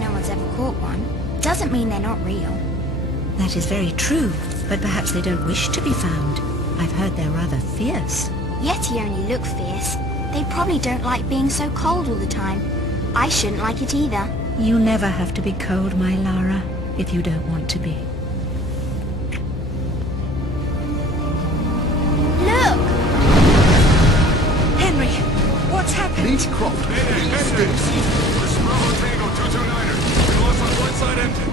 no one's ever caught one doesn't mean they're not real. That is very true, but perhaps they don't wish to be found. I've heard they're rather fierce. Yeti only look fierce. They probably don't like being so cold all the time. I shouldn't like it either. You never have to be cold, my Lara, if you don't want to be. Look! Henry, what's happened? Leech Croft. Bravo Tango 229er. We lost our one side engine.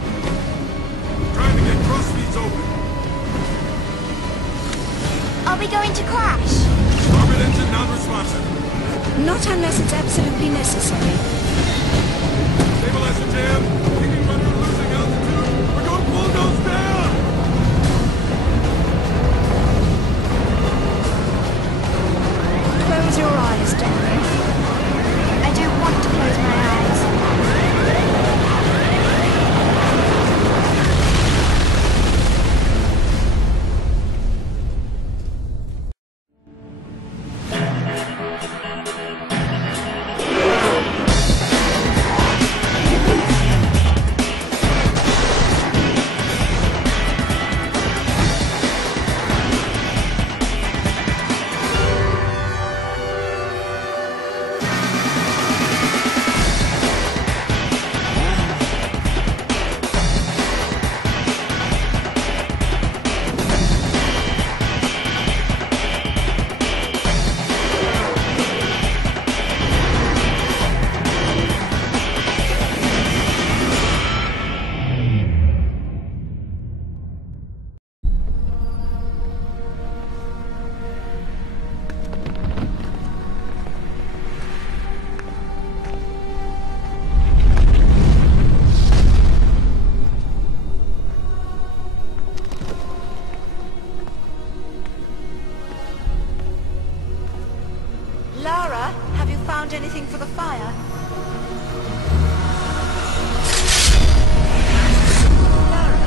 Trying to get cross feeds open. Are we going to crash? Starboard engine non-responsive. Not unless it's absolutely necessary. Stabilizer jam. Kicking rudder losing altitude. We're going full nose down. Close your eyes, darling. I don't want to close my eyes. Lara, have you found anything for the fire? Lara?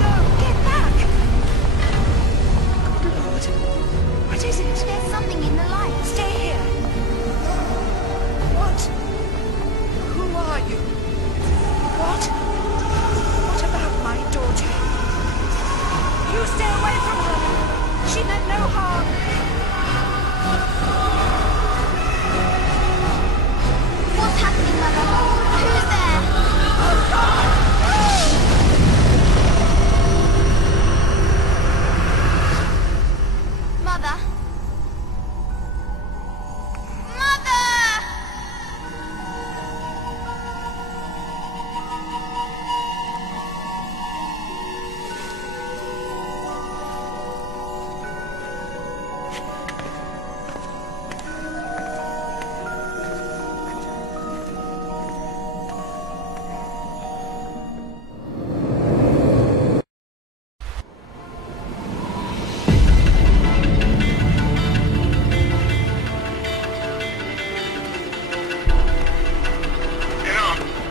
No, get back! Good Lord. What is it? There's something in the light. Stay here. What? Who are you? What? What about my daughter? You stay away from her! She meant no harm! What's happening, Mother? Who's there? Mother? Mother!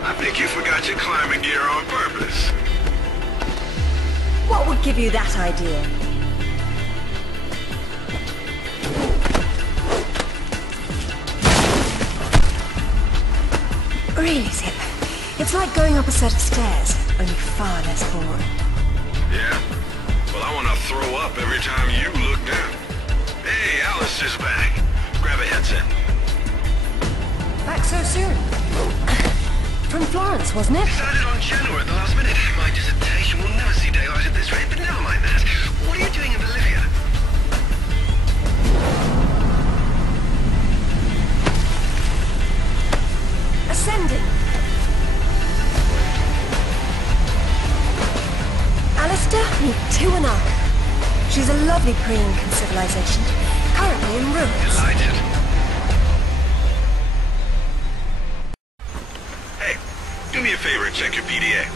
I think you forgot your climbing gear on purpose. What would give you that idea? Really, Zip? It's like going up a set of stairs, only far less boring. Yeah? Well, I want to throw up every time you look down. Hey, Alistair's back. Grab a headset. Back so soon? From Florence, wasn't it? Decided on Genoa at the last minute. My dissertation will never see daylight at this rate, but never mind that. What are you doing in Bolivia? Ascending. Alistair, meet Tuanaka. She's a lovely pre-Incan civilization, currently in ruins. Delighted. Do me a favor and check your PDA.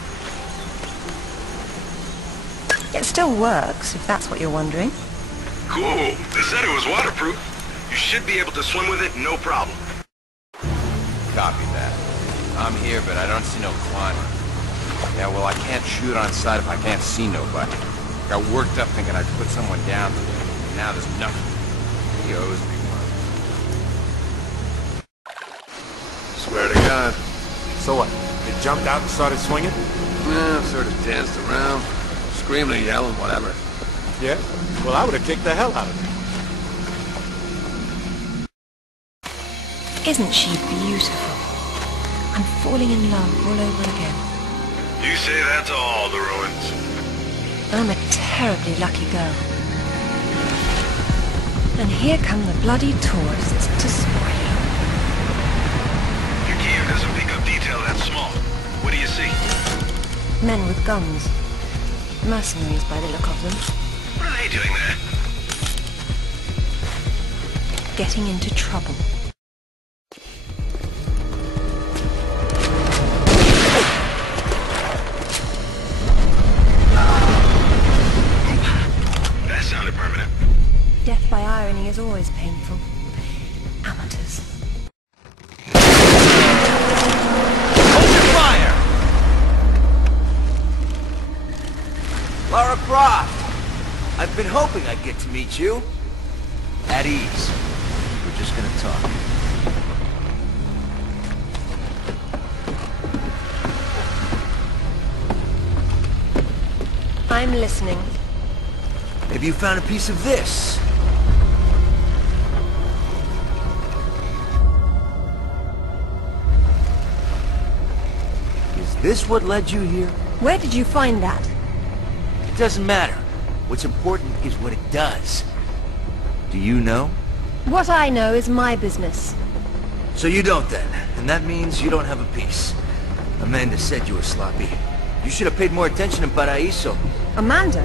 It still works, if that's what you're wondering. Cool. They said it was waterproof. You should be able to swim with it, no problem. Copy that. I'm here, but I don't see no climber. Yeah, well, I can't shoot on sight if I can't see nobody. Got worked up thinking I'd put someone down today. Now there's nothing. He owes me one. Swear to God. God. So what? They jumped out and started swinging? Yeah, sort of danced around, screaming, yelling, whatever. Yeah? Well, I would have kicked the hell out of them. Isn't she beautiful? I'm falling in love all over again. You say that to all the ruins. I'm a terribly lucky girl. And here come the bloody tourists to spoil it. Your gear doesn't pick up detail that small. What do you see? Men with guns. Mercenaries by the look of them. What are they doing there? Getting into trouble. That sounded permanent. Death by irony is always painful. Amateurs. Hold your fire! Lara Croft! I've been hoping I'd get to meet you. At ease. We're just gonna talk. I'm listening. Have you found a piece of this? Is this what led you here? Where did you find that? It doesn't matter. What's important is what it does. Do you know? What I know is my business. So you don't then, and that means you don't have a piece. Amanda said you were sloppy. You should have paid more attention in Paraíso. Amanda?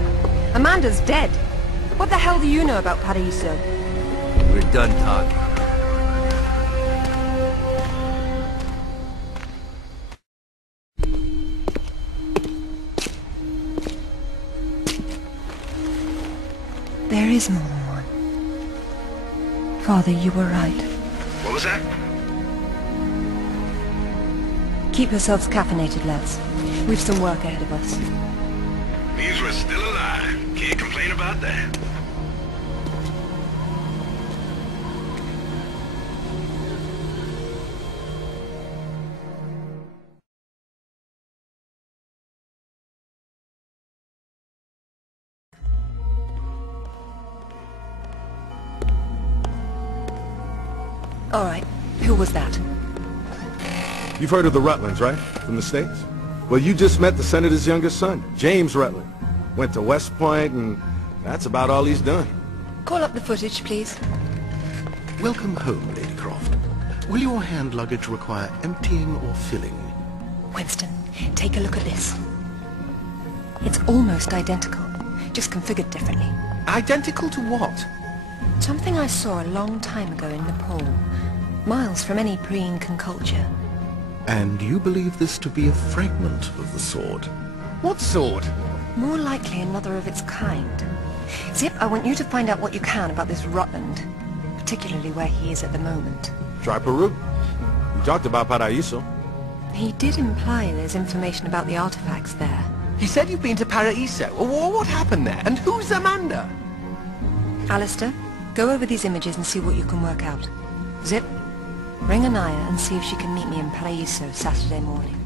Amanda's dead. What the hell do you know about Paraíso? We're done talking. There is more than one. Father, you were right. What was that? Keep yourselves caffeinated, lads. We've some work ahead of us. Means we're still alive. Can't complain about that. All right. Who was that? You've heard of the Rutlands, right? From the States? Well, you just met the Senator's youngest son, James Rutland. Went to West Point, and that's about all he's done. Call up the footage, please. Welcome home, Lady Croft. Will your hand luggage require emptying or filling? Winston, take a look at this. It's almost identical, just configured differently. Identical to what? Something I saw a long time ago in Nepal, miles from any pre-Incan culture. And you believe this to be a fragment of the sword? What sword? More likely another of its kind. Zip, I want you to find out what you can about this Rutland, particularly where he is at the moment. Try Peru. You talked about Paraíso. He did imply there's information about the artifacts there. He said you've been to Paraíso. What happened there? And who's Amanda? Alistair, go over these images and see what you can work out. Zip, ring Anaya and see if she can meet me in Paraíso Saturday morning.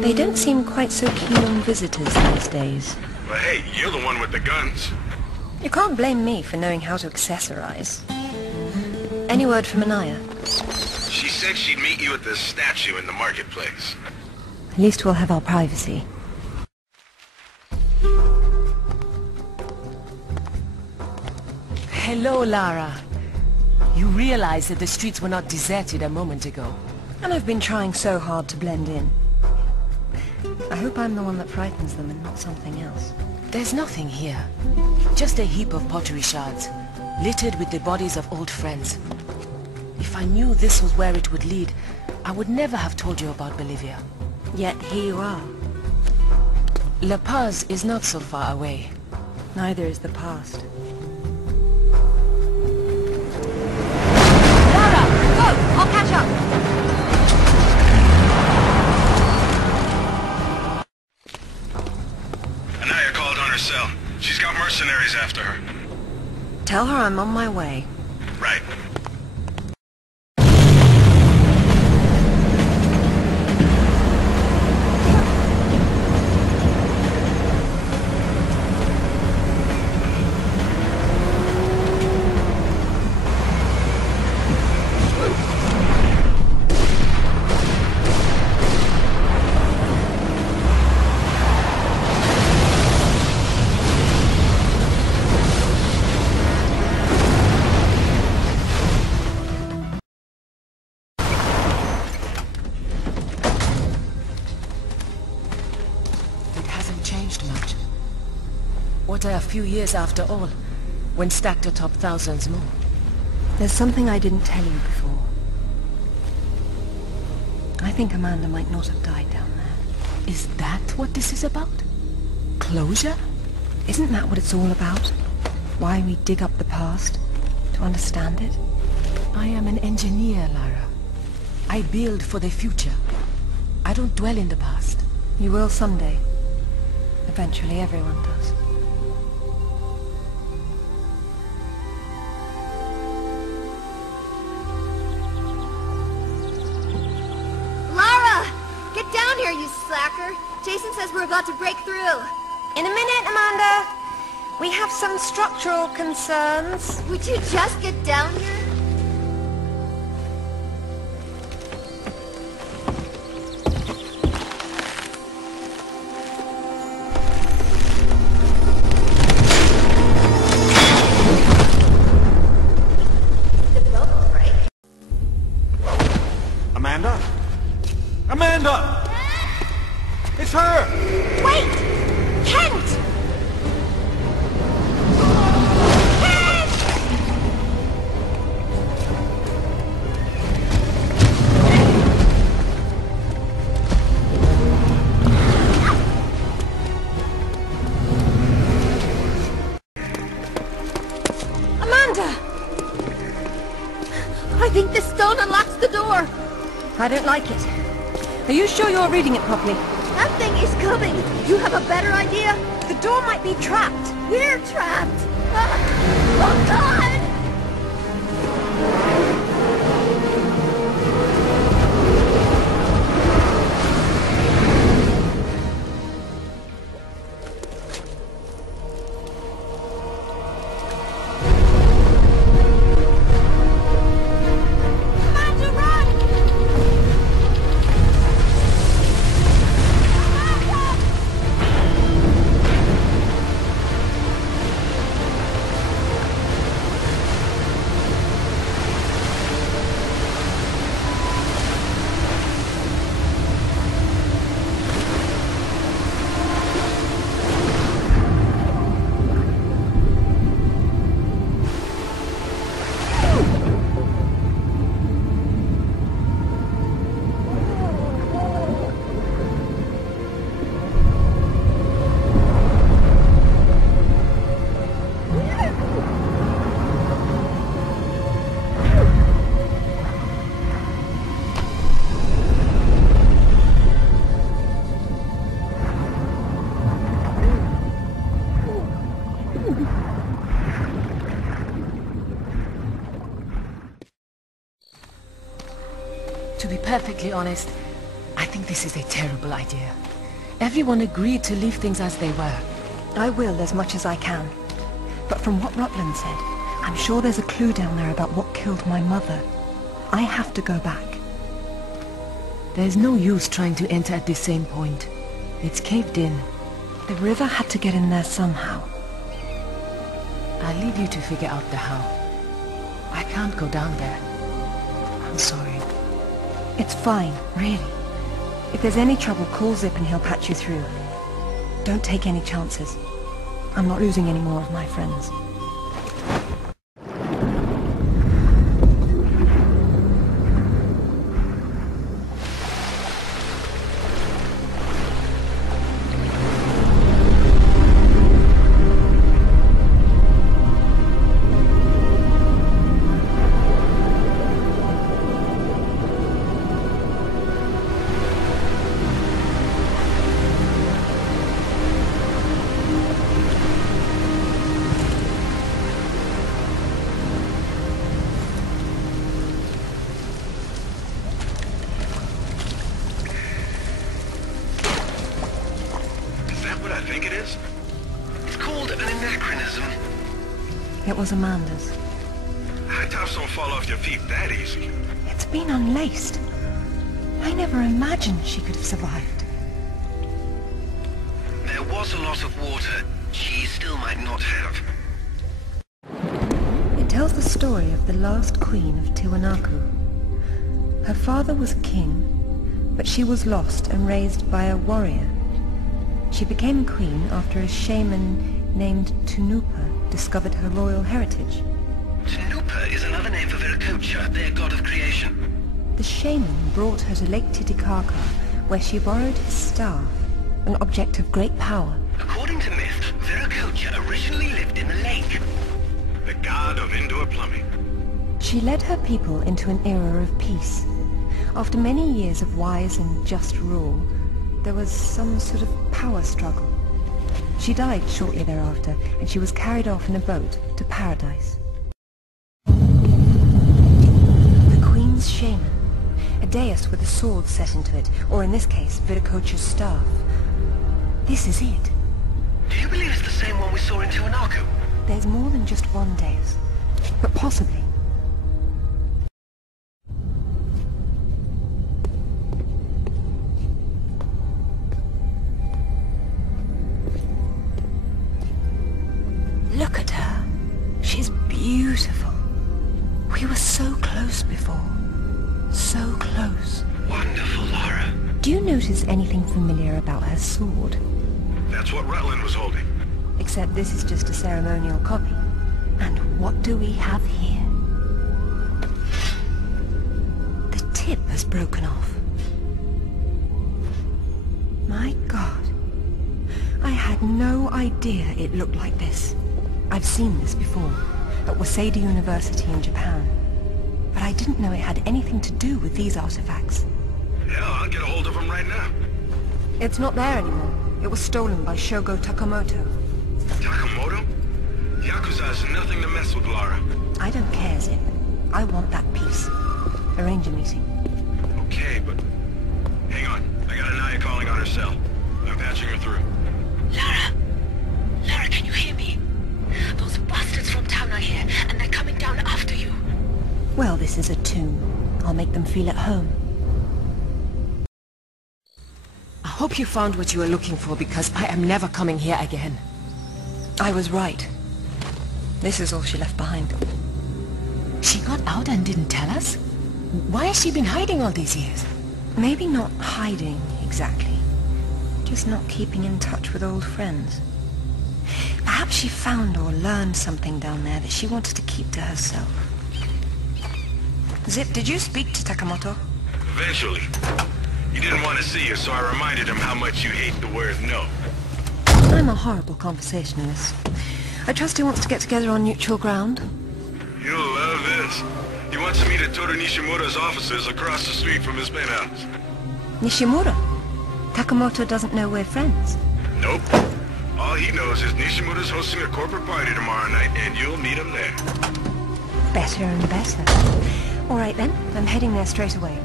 They don't seem quite so keen on visitors these days. Well, hey, you're the one with the guns. You can't blame me for knowing how to accessorize. Any word from Anaya? She said she'd meet you at the statue in the marketplace. At least we'll have our privacy. Hello, Lara. You realize that the streets were not deserted a moment ago. And I've been trying so hard to blend in. I hope I'm the one that frightens them and not something else. There's nothing here. Just a heap of pottery shards, littered with the bodies of old friends. If I knew this was where it would lead, I would never have told you about Bolivia. Yet here you are. La Paz is not so far away. Neither is the past. Lara, go! I'll catch up! Tell her I'm on my way. Right. What are a few years after all, when stacked atop thousands more? There's something I didn't tell you before. I think Amanda might not have died down there. Is that what this is about? Closure? Isn't that what it's all about? Why we dig up the past? To understand it? I am an engineer, Lara. I build for the future. I don't dwell in the past. You will someday. Eventually everyone does. Get down here, you slacker! Jason says we're about to break through. In a minute, Amanda. We have some structural concerns. Would you just get down here? The belt will break. Amanda? Amanda! It's her! Wait! Kent! Kent! Amanda! I think this stone unlocks the door. I don't like it. Are you sure you're reading it properly? That thing is coming! You have a better idea? The door might be trapped. We're trapped! Oh, God! To be perfectly honest, I think this is a terrible idea. Everyone agreed to leave things as they were. I will as much as I can. But from what Rutland said, I'm sure there's a clue down there about what killed my mother. I have to go back. There's no use trying to enter at this same point. It's caved in. The river had to get in there somehow. I'll leave you to figure out the how. I can't go down there. I'm sorry. It's fine, really. If there's any trouble, call Zip and he'll patch you through. Don't take any chances. I'm not losing any more of my friends. is? It's called an anachronism. It was Amanda's. High tops don't fall off your feet that easy. It's been unlaced. I never imagined she could have survived. There was a lot of water. She still might not have. It tells the story of the last queen of Tiwanaku. Her father was a king, but she was lost and raised by a warrior. She became queen after a shaman named Tunupa discovered her royal heritage. Tunupa is another name for Viracocha, their god of creation. The shaman brought her to Lake Titicaca, where she borrowed his staff, an object of great power. According to myth, Viracocha originally lived in the lake. The god of indoor plumbing. She led her people into an era of peace. After many years of wise and just rule, there was some sort of power struggle. She died shortly thereafter, and she was carried off in a boat to paradise. The Queen's shaman, a dais with a sword set into it, or in this case, Viracocha's staff. This is it. Do you believe it's the same one we saw in Tiwanaku? There's more than just one dais, but possibly. Look at her. She's beautiful. We were so close before. So close. Wonderful, Lara. Do you notice anything familiar about her sword? That's what Rutland was holding. Except this is just a ceremonial copy. And what do we have here? The tip has broken off. My God. I had no idea it looked like this. I've seen this before, at Waseda University in Japan. But I didn't know it had anything to do with these artifacts. Hell, I'll get a hold of him right now. It's not there anymore. It was stolen by Shogo Takamoto. Takamoto? Yakuza is nothing to mess with, Lara. I don't care, Zip. I want that piece. Arrange a meeting. Okay, but... Hang on. I got Anaya calling on her cell. I'm patching her through. Lara! Lara, can you hear me? Those bastards from town are here, and they're coming down after you. Well, this is a tomb. I'll make them feel at home. I hope you found what you were looking for, because I am never coming here again. I was right. This is all she left behind. She got out and didn't tell us? Why has she been hiding all these years? Maybe not hiding, exactly. Just not keeping in touch with old friends. Perhaps she found or learned something down there that she wanted to keep to herself. Zip, did you speak to Takamoto? Eventually. He didn't want to see you, so I reminded him how much you hate the word no. I'm a horrible conversationalist. I trust he wants to get together on neutral ground. You'll love this. He wants to meet at Toru Nishimura's offices across the street from his penthouse. Nishimura? Takamoto doesn't know we're friends. Nope. All he knows is Nishimura's hosting a corporate party tomorrow night, and you'll meet him there. Better and better. All right then, I'm heading there straight away.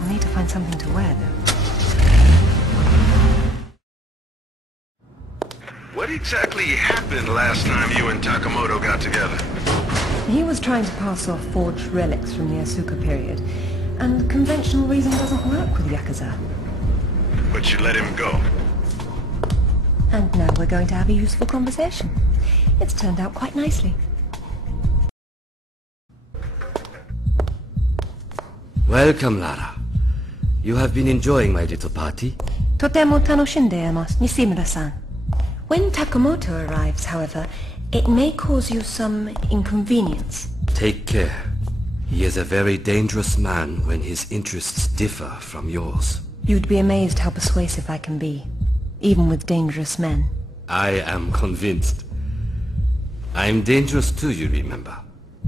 I'll need to find something to wear, though. What exactly happened last time you and Takamoto got together? He was trying to pass off forged relics from the Asuka period, and conventional reason doesn't work with Yakuza. But you let him go. And now we're going to have a useful conversation. It's turned out quite nicely. Welcome, Lara. You have been enjoying my little party? Totemo tanoshindeemasu, Nishimura-san. When Takamoto arrives, however, it may cause you some inconvenience. Take care. He is a very dangerous man when his interests differ from yours. You'd be amazed how persuasive I can be, even with dangerous men. I am convinced. I'm dangerous too, you remember.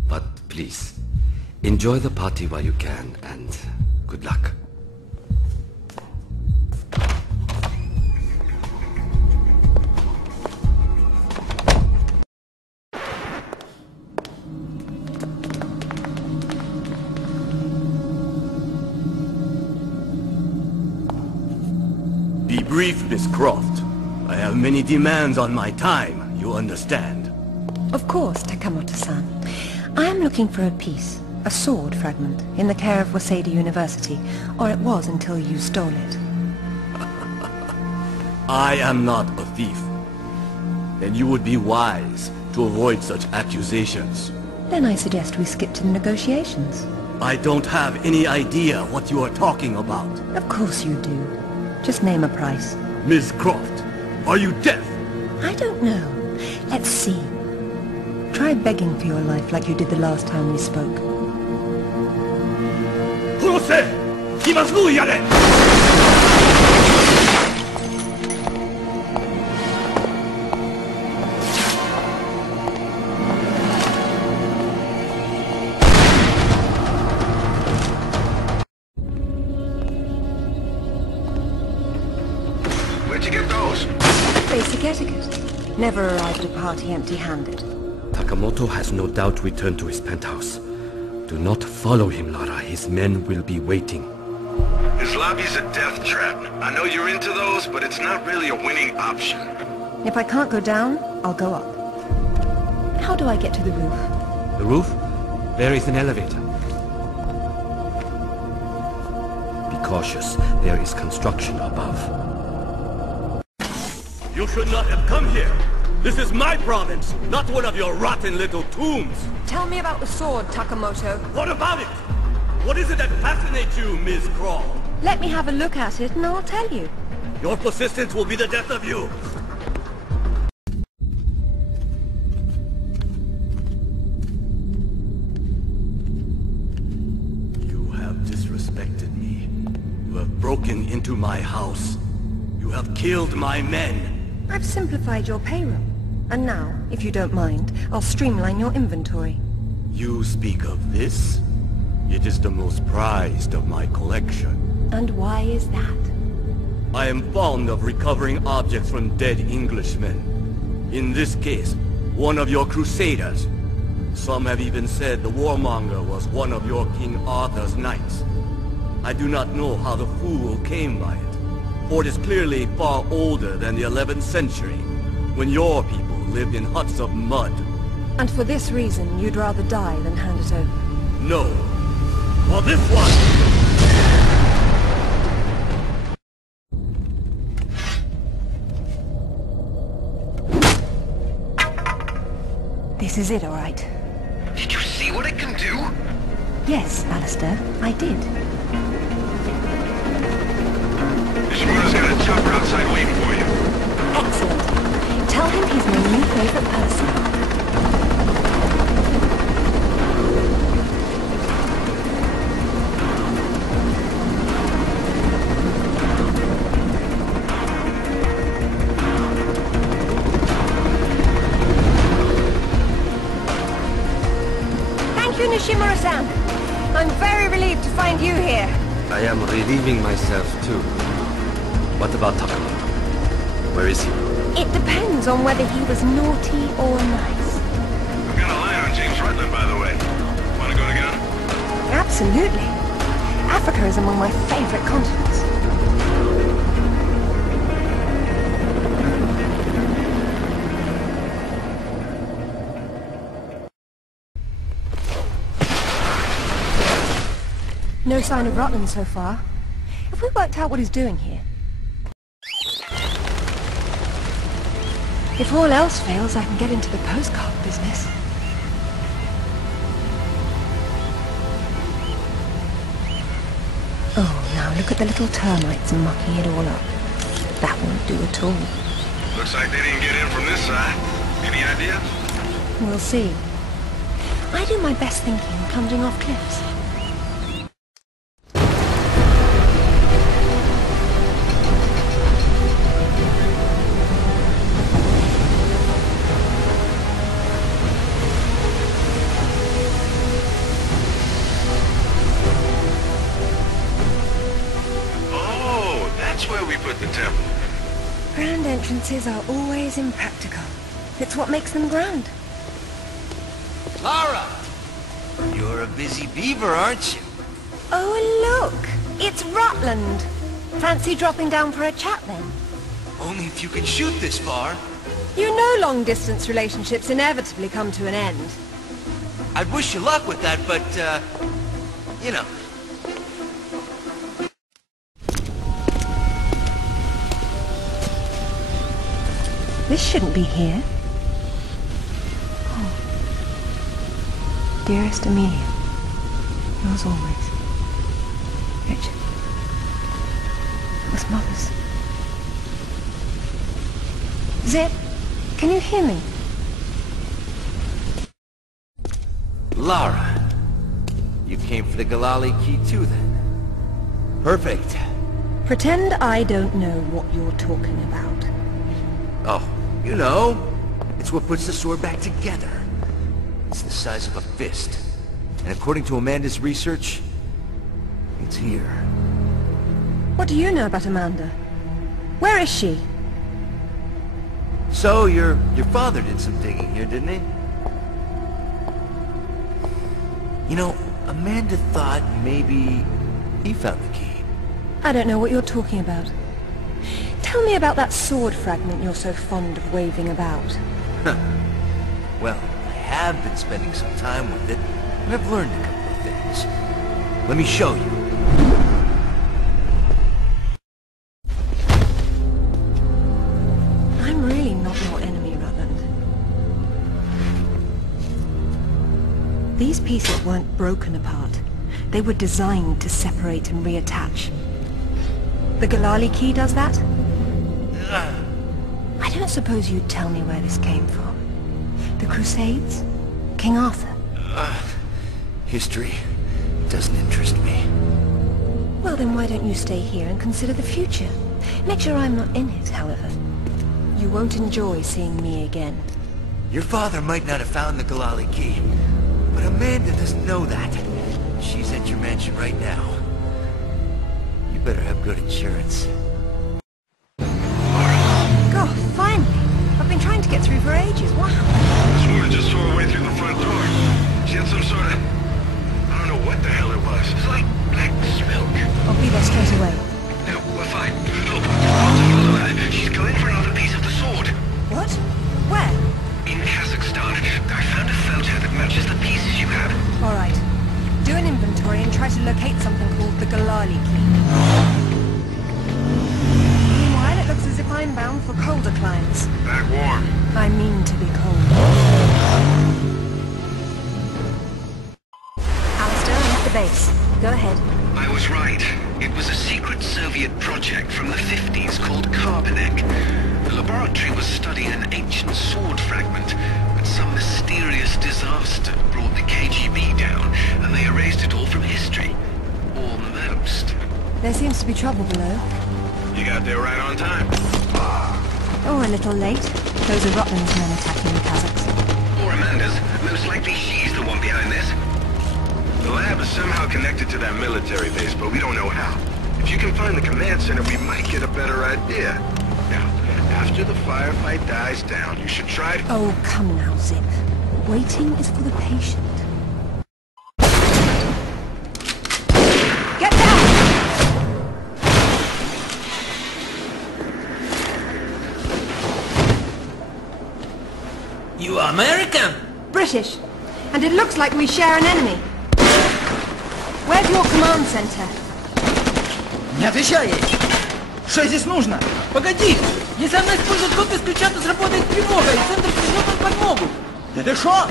But please, enjoy the party while you can, and good luck. Be brief, Miss Croft. I have many demands on my time, you understand? Of course, Takamoto-san. I am looking for a piece, a sword fragment, in the care of Waseda University, or it was until you stole it. I am not a thief. And you would be wise to avoid such accusations. Then I suggest we skip to the negotiations. I don't have any idea what you are talking about. Of course you do. Just name a price. Miss Croft, are you deaf? I don't know. Let's see. Try begging for your life like you did the last time we spoke. Where'd you get those? Basic etiquette. Never arrive at a party empty-handed. Takamoto has no doubt returned to his penthouse. Do not follow him, Lara. His men will be waiting. His lobby's a death trap. I know you're into those, but it's not really a winning option. If I can't go down, I'll go up. How do I get to the roof? The roof? There is an elevator. Be cautious. There is construction above. You should not have come here. This is my province, not one of your rotten little tombs. Tell me about the sword, Takamoto. What about it? What is it that fascinates you, Miss Croft? Let me have a look at it and I'll tell you. Your persistence will be the death of you. You have disrespected me. You have broken into my house. You have killed my men. I've simplified your payroll. And now, if you don't mind, I'll streamline your inventory. You speak of this? It is the most prized of my collection. And why is that? I am fond of recovering objects from dead Englishmen. In this case, one of your crusaders. Some have even said the warmonger was one of your King Arthur's knights. I do not know how the fool came by it, for it is clearly far older than the 11th century, when your people lived in huts of mud. And for this reason, you'd rather die than hand it over? No. For this one! This is it, all right. Did you see what it can do? Yes, Alistair, I did. Ishimura's got a chopper outside waiting for you. Excellent. Tell him he's my new favorite person. Thank you, Nishimura-san. I'm very relieved to find you here. I am relieving myself too. What about Takamoto? Where is he? It depends on whether he was naughty or nice. I've got a line on James Rutland, by the way. Wanna go together? Absolutely. Africa is among my favorite continents. No sign of Rutland so far. Have we worked out what he's doing here? If all else fails, I can get into the postcard business. Oh, now look at the little termites mucking it all up. That won't do at all. Looks like they didn't get in from this side. Any idea? We'll see. I do my best thinking plunging off cliffs. Where we put the temple. Grand entrances are always impractical. It's what makes them grand. Lara! You're a busy beaver, aren't you? Oh, look! It's Rutland. Fancy dropping down for a chat, then? Only if you can shoot this far. You know long-distance relationships inevitably come to an end. I'd wish you luck with that, but, you know. This shouldn't be here. Oh. Dearest Amelia, yours always. Richard. It was Mother's. Zip, can you hear me? Lara, you came for the Galali key too, then? Perfect. Pretend I don't know what you're talking about. Oh, you know, it's what puts the sword back together. It's the size of a fist. And according to Amanda's research, it's here. What do you know about Amanda? Where is she? So, your father did some digging here, didn't he? You know, Amanda thought maybe he found the key. I don't know what you're talking about. Tell me about that sword fragment you're so fond of waving about. Well, I have been spending some time with it, and I've learned a couple of things. Let me show you. I'm really not your enemy, Rutland. These pieces weren't broken apart. They were designed to separate and reattach. The Galali key does that? I don't suppose you'd tell me where this came from. The Crusades? King Arthur? History doesn't interest me. Well, then why don't you stay here and consider the future? Make sure I'm not in it, however. You won't enjoy seeing me again. Your father might not have found the Galali key, but Amanda doesn't know that. She's at your mansion right now. You better have good insurance. God, finally! I've been trying to get through for ages. What happened? This woman just saw her way through the front door. She had some sort of... I don't know what the hell it was. It's like black smoke. I'll be there straight away. No, we're fine. Look, I'll take a look at her. She's going for another piece of the sword. What? Where? In Kazakhstan. I found a photo that matches the pieces you have. All right. Do an inventory and try to locate something called the Galali key. Meanwhile, it looks as if I'm bound for colder climes. Back warm. I mean to be cold. Alistair, I'm at the base. Go ahead. I was right. It was a secret Soviet project from the 50s called Carbonek. The laboratory was studying an ancient sword fragment, but some mysterious disaster brought the KGB down, and they erased it all from history. Almost. There seems to be trouble below. You got there right on time. Oh, a little late. Those are Rutland's men attacking the Kazakhs. Or Amanda's. Most likely she's the one behind this. The lab is somehow connected to that military base, but we don't know how. If you can find the command center, we might get a better idea. Now, after the firefight dies down, you should try to... Oh, come now, Zip. Waiting is for the patient. Get down! You are American? British. And it looks like we share an enemy. Where's your command center? Не отвечай ей! Что здесь нужно? Погоди! Если она использует код без ключа, то сработает тревога, и центр пришлет нам подмогу! Да ты шо?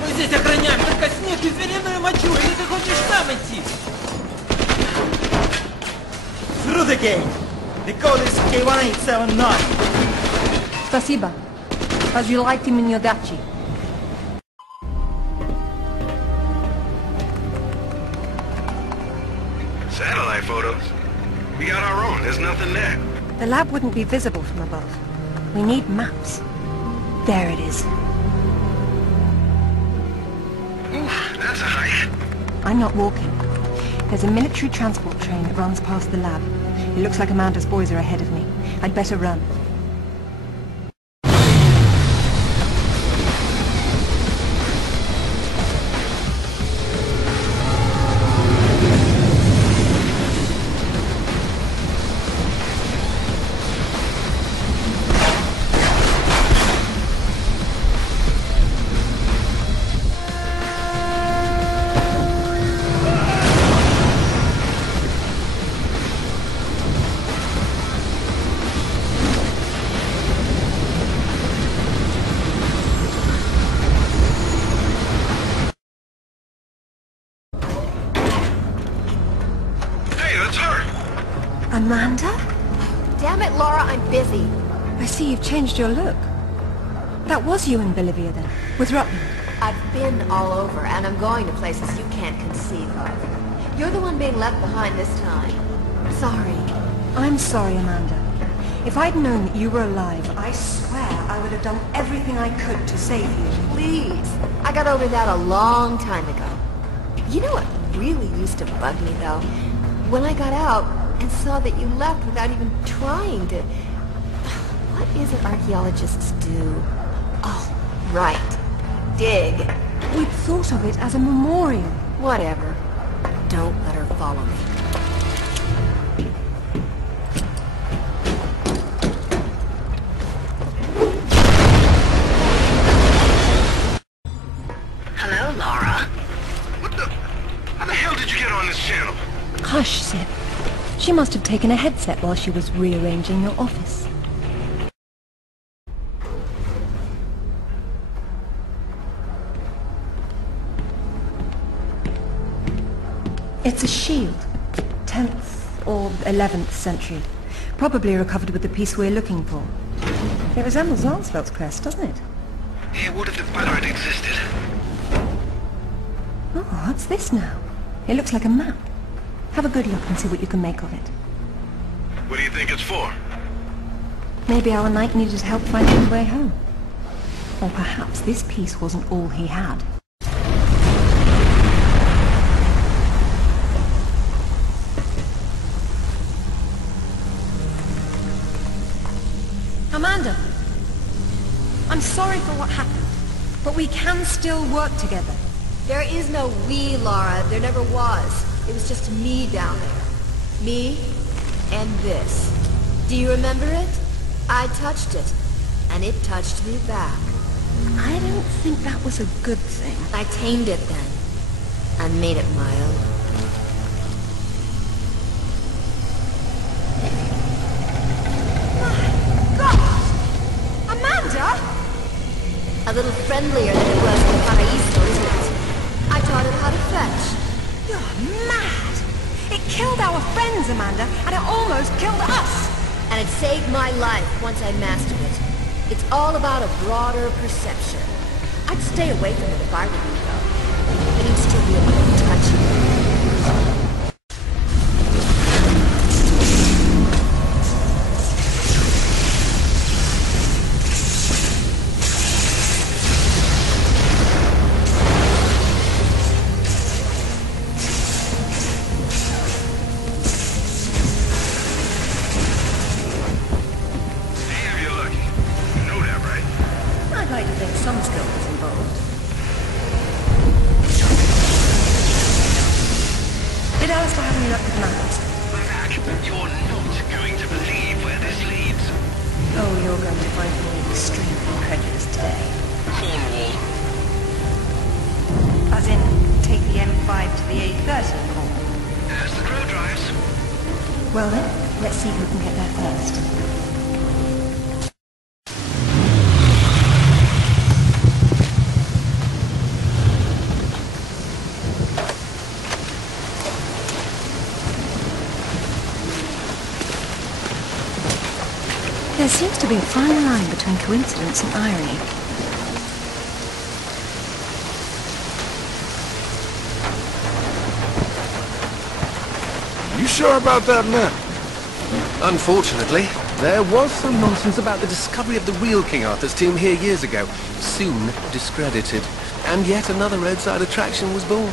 Мы здесь охраняем только снег и звериную мочу, или ты хочешь сам идти? Through the gate! The code is K1879! Спасибо. Разжилайте мне удачи. Satellite photos? We got our own. There's nothing there. The lab wouldn't be visible from above. We need maps. There it is. Oof, that's a hike. I'm not walking. There's a military transport train that runs past the lab. It looks like Amanda's boys are ahead of me. I'd better run. Amanda? Damn it, Laura, I'm busy. I see you've changed your look. That was you in Bolivia then, with Rutland. I've been all over, and I'm going to places you can't conceive of. You're the one being left behind this time. Sorry. I'm sorry, Amanda. If I'd known that you were alive, I swear I would have done everything I could to save you. Please. I got over that a long time ago. You know what really used to bug me, though? When I got out and saw that you left without even trying to... What is it archaeologists do? Oh, right. Dig. We'd thought of it as a memorial. Whatever. Don't let her follow me. Hello, Laura. What the... How the hell did you get on this channel? Hush, Sip. She must have taken a headset while she was rearranging your office. It's a shield. 10th or 11th century. Probably recovered with the piece we're looking for. It resembles Lancelot's crest, doesn't it? It would have if it existed. Oh, what's this now? It looks like a map. Have a good look and see what you can make of it. What do you think it's for? Maybe our knight needed help finding his way home. Or perhaps this piece wasn't all he had. Amanda! I'm sorry for what happened, but we can still work together. There is no we, Laura. There never was. It was just me down there. Me and this. Do you remember it? I touched it, and it touched me back. I don't think that was a good thing. I tamed it then, and made it my own. A little friendlier than it was in Paraíso, isn't it? I taught it how to fetch. You're mad! It killed our friends, Amanda, and it almost killed us! And it saved my life once I mastered it. It's all about a broader perception. I'd stay away from it if I were you, though. But you'd still be able to touch it. Well then, let's see who can get there first. There seems to be a fine line between coincidence and irony. You sure about that map? Unfortunately, there was some nonsense about the discovery of the real King Arthur's tomb here years ago, soon discredited. And yet another roadside attraction was born.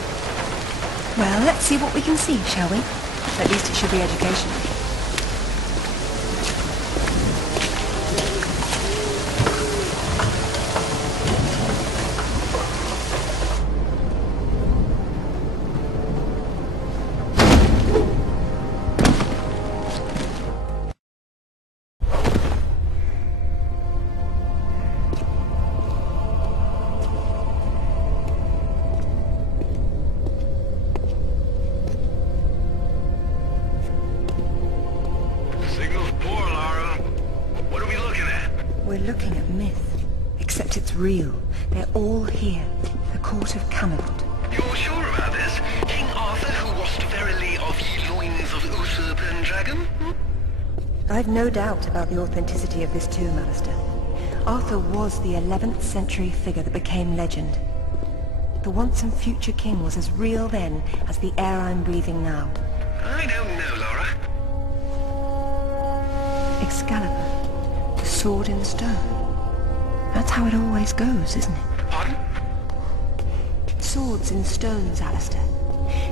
Well, let's see what we can see, shall we? At least it should be educational. We're looking at myth, except it's real. They're all here. The court of Camelot. You're sure about this? King Arthur, who wast verily of ye loins of Uther Pendragon? I've no doubt about the authenticity of this tomb, Alistair. Arthur was the 11th century figure that became legend. The once and future king was as real then as the air I'm breathing now. I don't know, Laura. Excalibur, the sword in stone. That's how it always goes, isn't it? Pardon? Swords in stones, Alistair.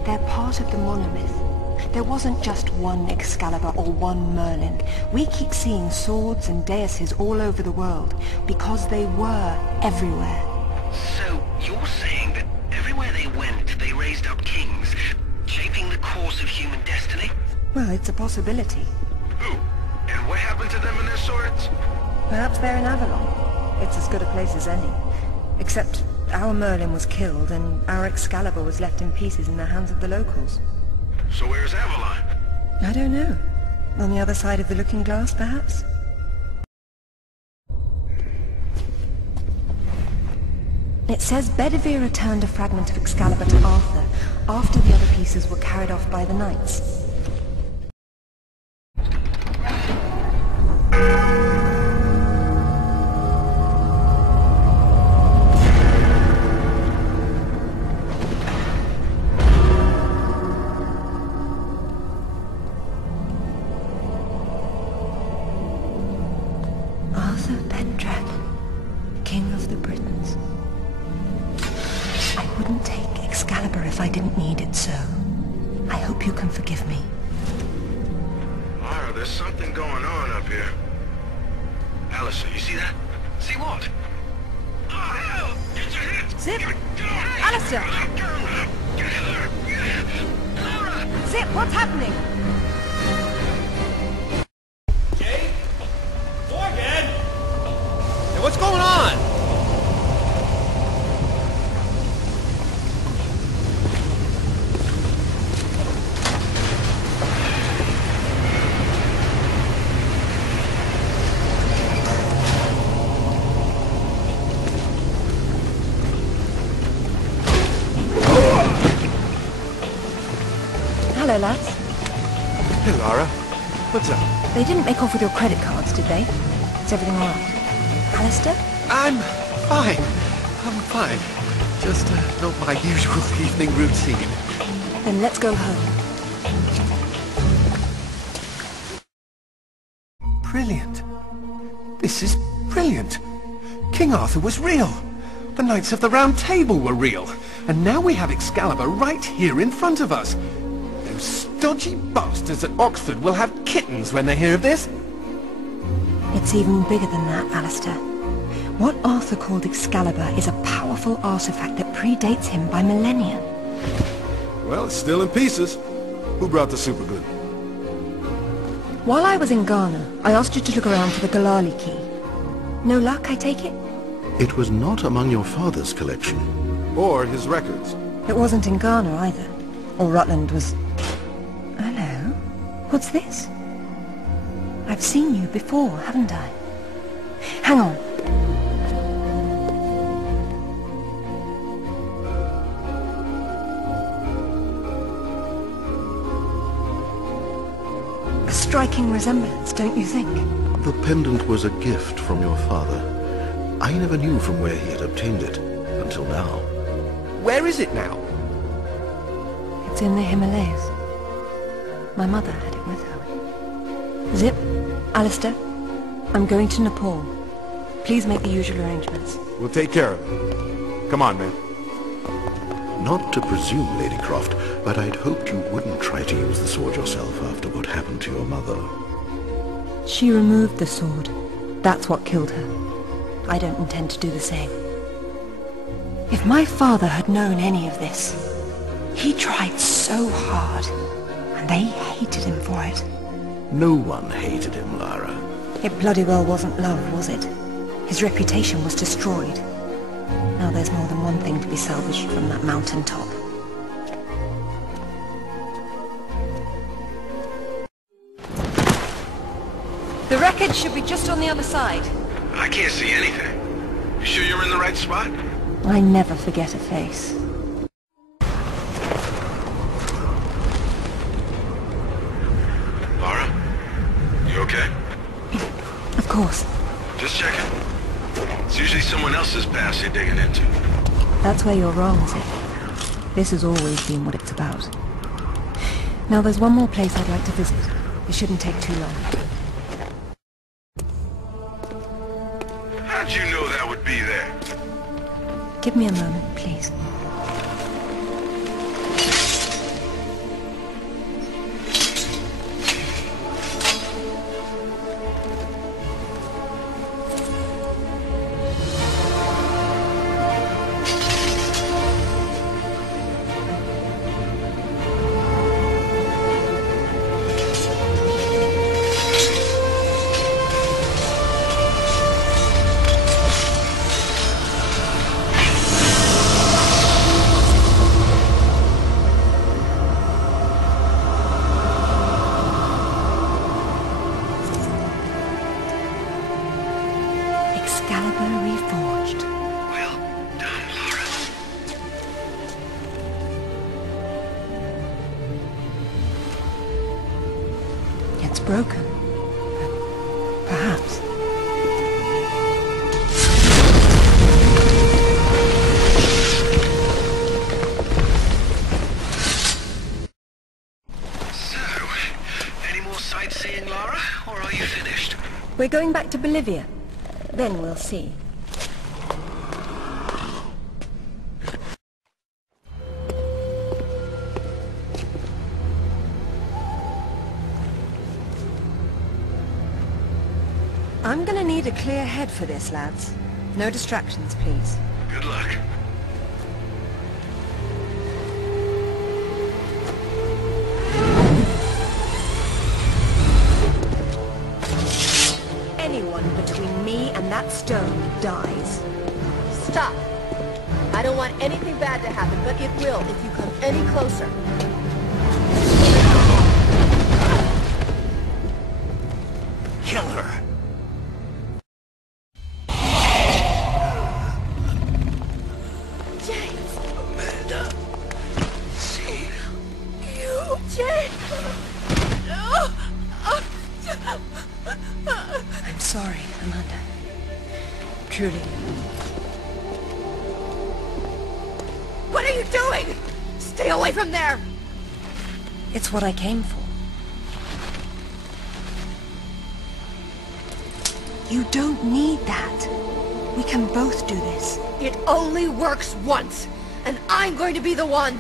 They're part of the monomyth. There wasn't just one Excalibur or one Merlin. We keep seeing swords and daises all over the world because they were everywhere. So, you're saying that everywhere they went, they raised up kings, shaping the course of human destiny? Well, it's a possibility. Who? And what happened to them and their swords? Perhaps they're in Avalon. It's as good a place as any. Except our Merlin was killed and our Excalibur was left in pieces in the hands of the locals. So where's Avalon? I don't know. On the other side of the looking glass, perhaps? It says Bedivere returned a fragment of Excalibur to Arthur after the other pieces were carried off by the knights. Arthur Pendragon, King of the Britons. I wouldn't take Excalibur if I didn't need it so. I hope you can forgive me. Lara, there's something going on up here. Alistair, you see that? See what? Oh, hell! Get your hands! Zip! Alistair! Get her! Laura! Zip, what's happening? Jay? Morgan? Hey, what's going on? Hello, lads. Hey, Lara. What's up? They didn't make off with your credit cards, did they? Is everything all right? Alistair? I'm fine. I'm fine. Just not my usual evening routine. Then let's go home. Brilliant. This is brilliant. King Arthur was real. The Knights of the Round Table were real. And now we have Excalibur right here in front of us. Those stodgy bastards at Oxford will have kittens when they hear of this. It's even bigger than that, Alistair. What Arthur called Excalibur is a powerful artifact that predates him by millennia. Well, it's still in pieces. Who brought the superglue? While I was in Ghana, I asked you to look around for the Galali key. No luck, I take it? It was not among your father's collection. Or his records. It wasn't in Ghana either. Or Rutland was... Hello? What's this? I've seen you before, haven't I? Hang on. A striking resemblance, don't you think? The pendant was a gift from your father. I never knew from where he had obtained it, until now. Where is it now? It's in the Himalayas. My mother had it with her. Zip, Alistair, I'm going to Nepal. Please make the usual arrangements. We'll take care of it. Come on, man. Not to presume, Lady Croft, but I'd hoped you wouldn't try to use the sword yourself after what happened to your mother. She removed the sword. That's what killed her. I don't intend to do the same. If my father had known any of this, he tried so hard, and they hated him for it. No one hated him, Lara. It bloody well wasn't love, was it? His reputation was destroyed. Now there's more than one thing to be salvaged from that mountaintop. The wreckage should be just on the other side. I can't see anything. You sure you're in the right spot? I never forget a face. okay? Of course. Just checking. It's usually someone else's past you're digging into. That's where you're wrong, Zip. This has always been what it's about. Now there's one more place I'd like to visit. It shouldn't take too long. How'd you know that would be there? Give me a moment, please. It's broken. Perhaps. So, any more sightseeing, Lara, or are you finished? We're going back to Bolivia. Then we'll see. I'm gonna need a clear head for this, lads. No distractions, please. Good luck. Anyone between me and that stone dies. Stop! I don't want anything bad to happen, but it will if you come any closer. Kill her! I'm sorry, Amanda. Truly. What are you doing? Stay away from there! It's what I came for. You don't need that. We can both do this. It only works once, and I'm going to be the one.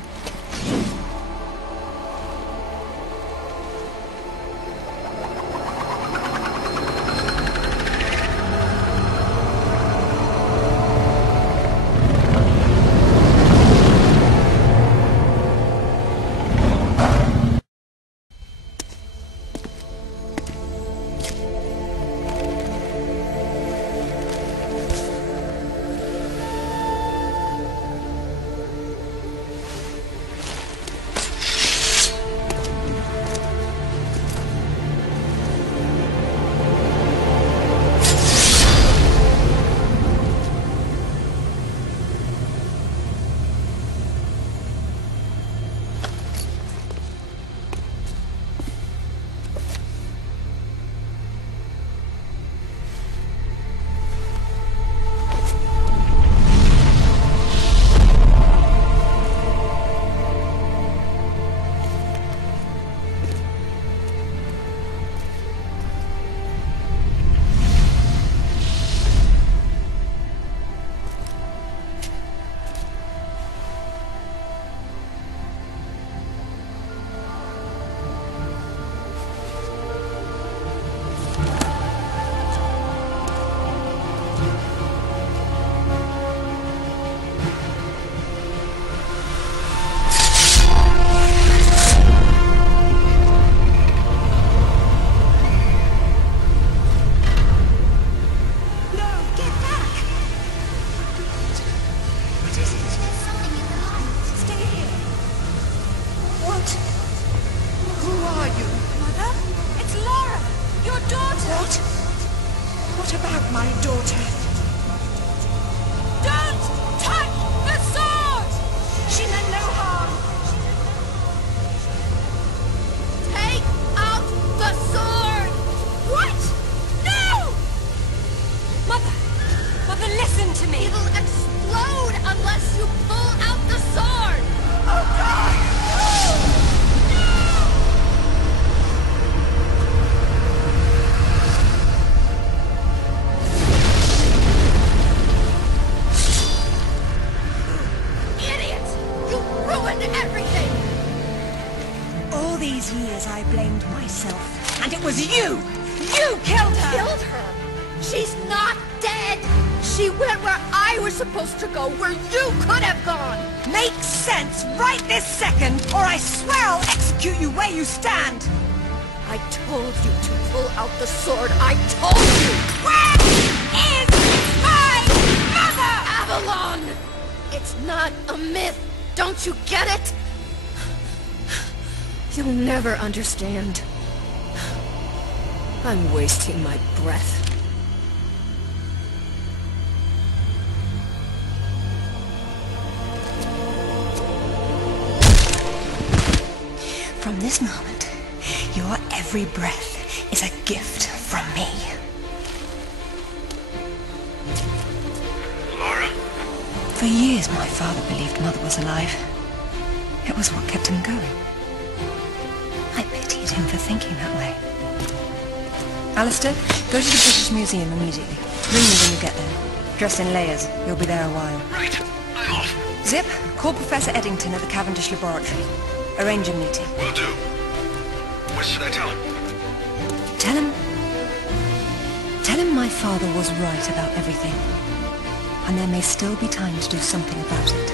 What about my daughter? Don't touch the sword! She meant no harm. Take out the sword! What? myself. And it was you! You killed her! Killed her? She's not dead! She went where I was supposed to go, where you could have gone! Make sense right this second, or I swear I'll execute you where you stand! I told you to pull out the sword. I told you! Where is my mother? Avalon! It's not a myth. Don't you get it? You'll never understand. I'm wasting my breath. From this moment, your every breath is a gift from me. Laura? For years, my father believed Mother was alive. It was what kept him going. I pitied him for thinking that way. Alistair, go to the British Museum immediately. Ring me when you get there. Dress in layers. You'll be there a while. Right. I'm off. Zip, call Professor Eddington at the Cavendish Laboratory. Arrange a meeting. Will do. What should I tell him? Tell him my father was right about everything. And there may still be time to do something about it.